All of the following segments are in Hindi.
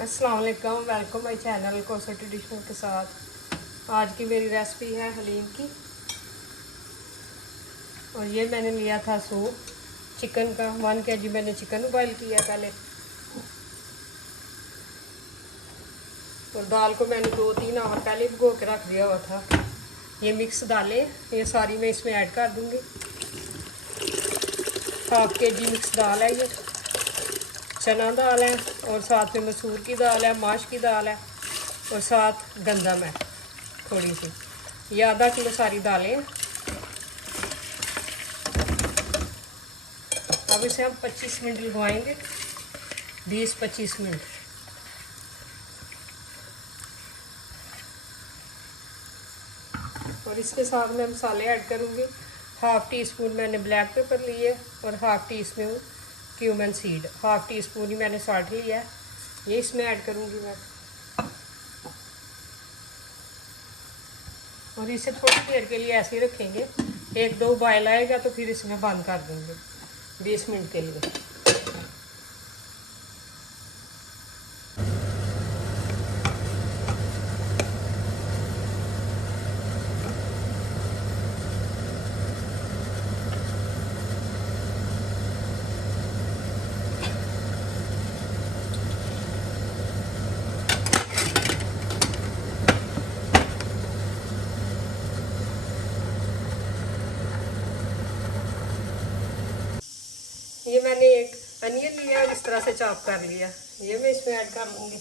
अस्सलाम वालेकुम, वेलकम माई चैनल कोसा ट्रेडिशनल के साथ। आज की मेरी रेसिपी है हलीम की। और ये मैंने लिया था सूप चिकन का। 1 kg मैंने चिकन बॉयल किया पहले। और दाल को मैंने 2-3 आवर पहले भिगो के रख दिया हुआ था। ये मिक्स दालें ये सारी मैं इसमें ऐड कर दूँगी। 1/2 kg मिक्स दाल है, ये चना दाल है, और साथ में मसूर की दाल है, माश की दाल है, और साथ गंदम है थोड़ी सी। ये आधा किलो सारी दालें। अब इसे हम 25 मिनट लगवाएंगे, 20-25 मिनट। और इसके साथ मैं मसाले ऐड करूँगी। 1/2 टीस्पून मैंने ब्लैक पेपर लिए और 1/2 टीस्पून क्यूमन सीड, 1/2 टीस्पून ही मैंने सॉल्ट लिया है, ये इसमें ऐड करूँगी मैं। और इसे थोड़ी देर के लिए ऐसे ही रखेंगे। 1-2 बॉयल आएगा तो फिर इसमें बंद कर देंगे 20 मिनट के लिए। ये मैंने एक अनियन लिया और इस तरह से चॉप कर लिया, ये मैं इसमें ऐड कर लूँगी।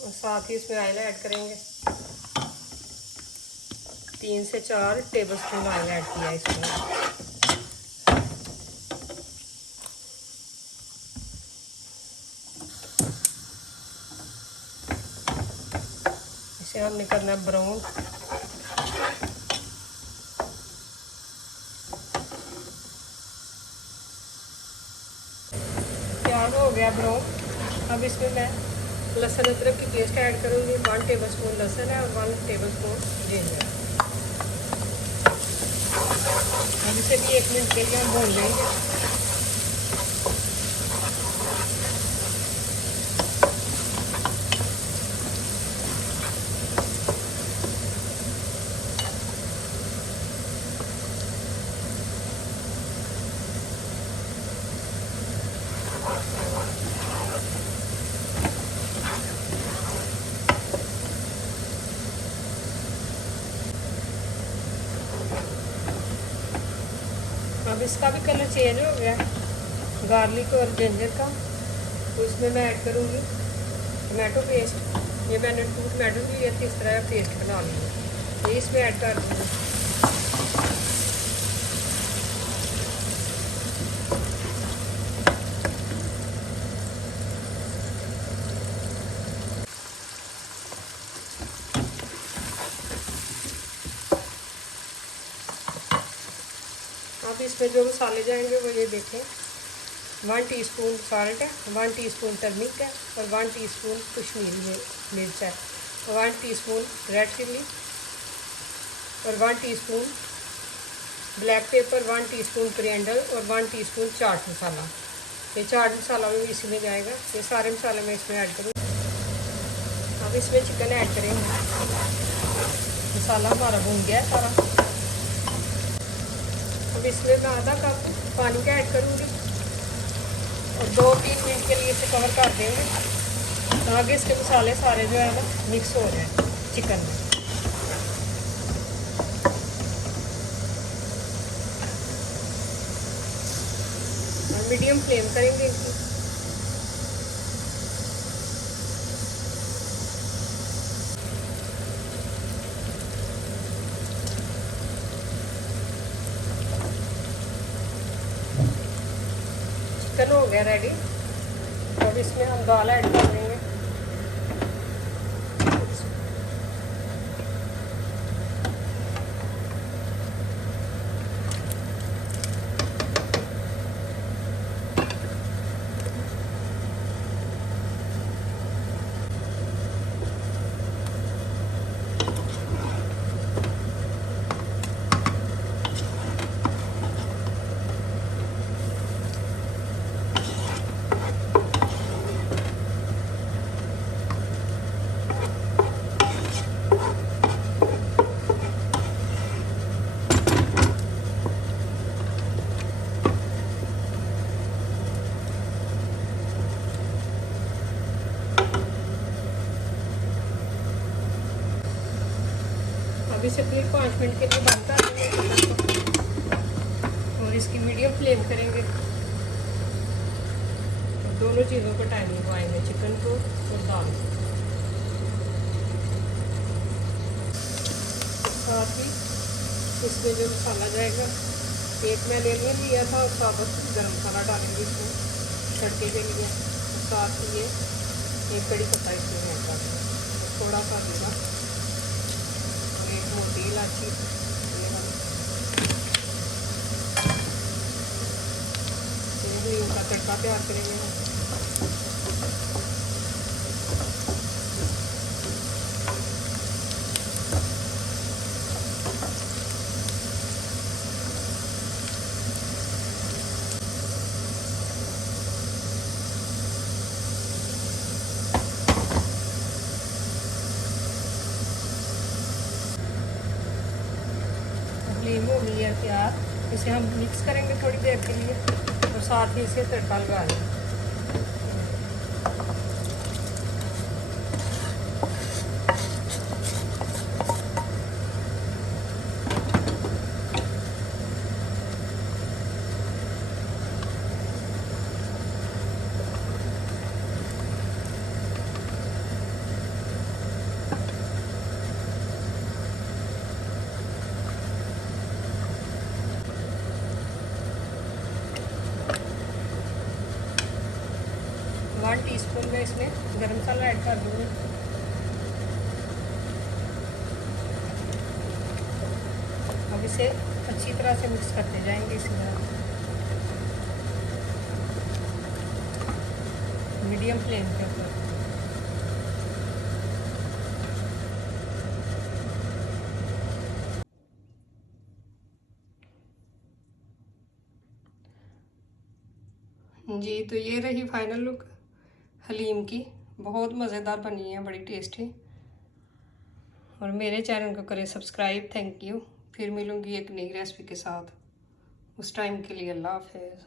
और साथ ही इसमें ऑयल ऐड करेंगे। 3 से 4 टेबलस्पून ऑयल ऐड किया इसमें। इसे हमने करना है ब्राउन। प्याज हो गया ब्राउन। अब इसमें मैं लहसुन अदरक की पेस्ट ऐड करूँगी। 1 टेबलस्पून लहसुन है और 1 टेबलस्पून जिंजर। अब इसे भी 1 मिनट के लिए हम भून लेंगे। अब इसका भी कलर चेंज हो गया गार्लिक और जिंजर का। तो इसमें मैं ऐड करूँगी टमाटो पेस्ट। ये मैंने 2 टमाटो लिए थे, इस तरह पेस्ट बना लिया, ये इसमें ऐड कर दूँगी। अब इसमें जो मसाले जाएंगे वो ये देखें। 1 टीस्पून सॉल्ट है, 1 टीस्पून टर्मिक है, और 1 टीस्पून कश्मीरी मिर्च है, 1 टीस्पून रेड चिल्ली, और 1 teaspoon black pepper, 1 teaspoon coriander, और 1 टीस्पून चाट मसाला। ये चाट मसाला भी इसी में जाएगा। ये सारे मसाले मैं इसमें ऐड करूँ। अब इसमें चिकन ऐड करेंगे। मसाला हमारा भून गया है सारा। अब इसमें मैं आधा कप पानी का ऐड करूँगी और 2-3 मिनट के लिए इसे कवर कर देंगे ताकि इसके मसाले सारे जो है ना मिक्स हो जाए चिकन में। और मीडियम फ्लेम करेंगे इसकी। चिकन हो गया रेडी। अब इसमें हम दाल ऐड कर देंगे। इसे फिर 5 मिनट के लिए बंद कर देंगे और इसकी मीडियम फ्लेम करेंगे। और दोनों चीज़ों को टाइम लगवाएंगे, चिकन को और दाल को। साथ ही इसमें जो मसाला जाएगा, एक मैंने लिया था और साबुत गरम मसाला डालेंगे इसमें तड़के के लिए। साथ ही ये एक कड़ी पत्ता इसमें ऐड कर देंगे, थोड़ा सा जीरा और एक मोटी इलायची। ये हम का तड़का तैयार करेंगे। फ्लेम हो गई है तैयार। इसे हम मिक्स करेंगे थोड़ी देर के लिए और साथ ही इसे तड़का लगा लेंगे। 1 टीस्पून में इसमें गरम मसाला ऐड कर दूँगी। अब इसे अच्छी तरह से मिक्स करते जाएंगे इसी तरह मीडियम फ्लेम के ऊपर। जी तो ये रही फाइनल लुक हलीम की। बहुत मज़ेदार बनी है, बड़ी टेस्टी। और मेरे चैनल को करें सब्सक्राइब। Thank you. फिर मिलूँगी एक नई रेसिपी के साथ। उस टाइम के लिए अल्लाह हाफ़िज़।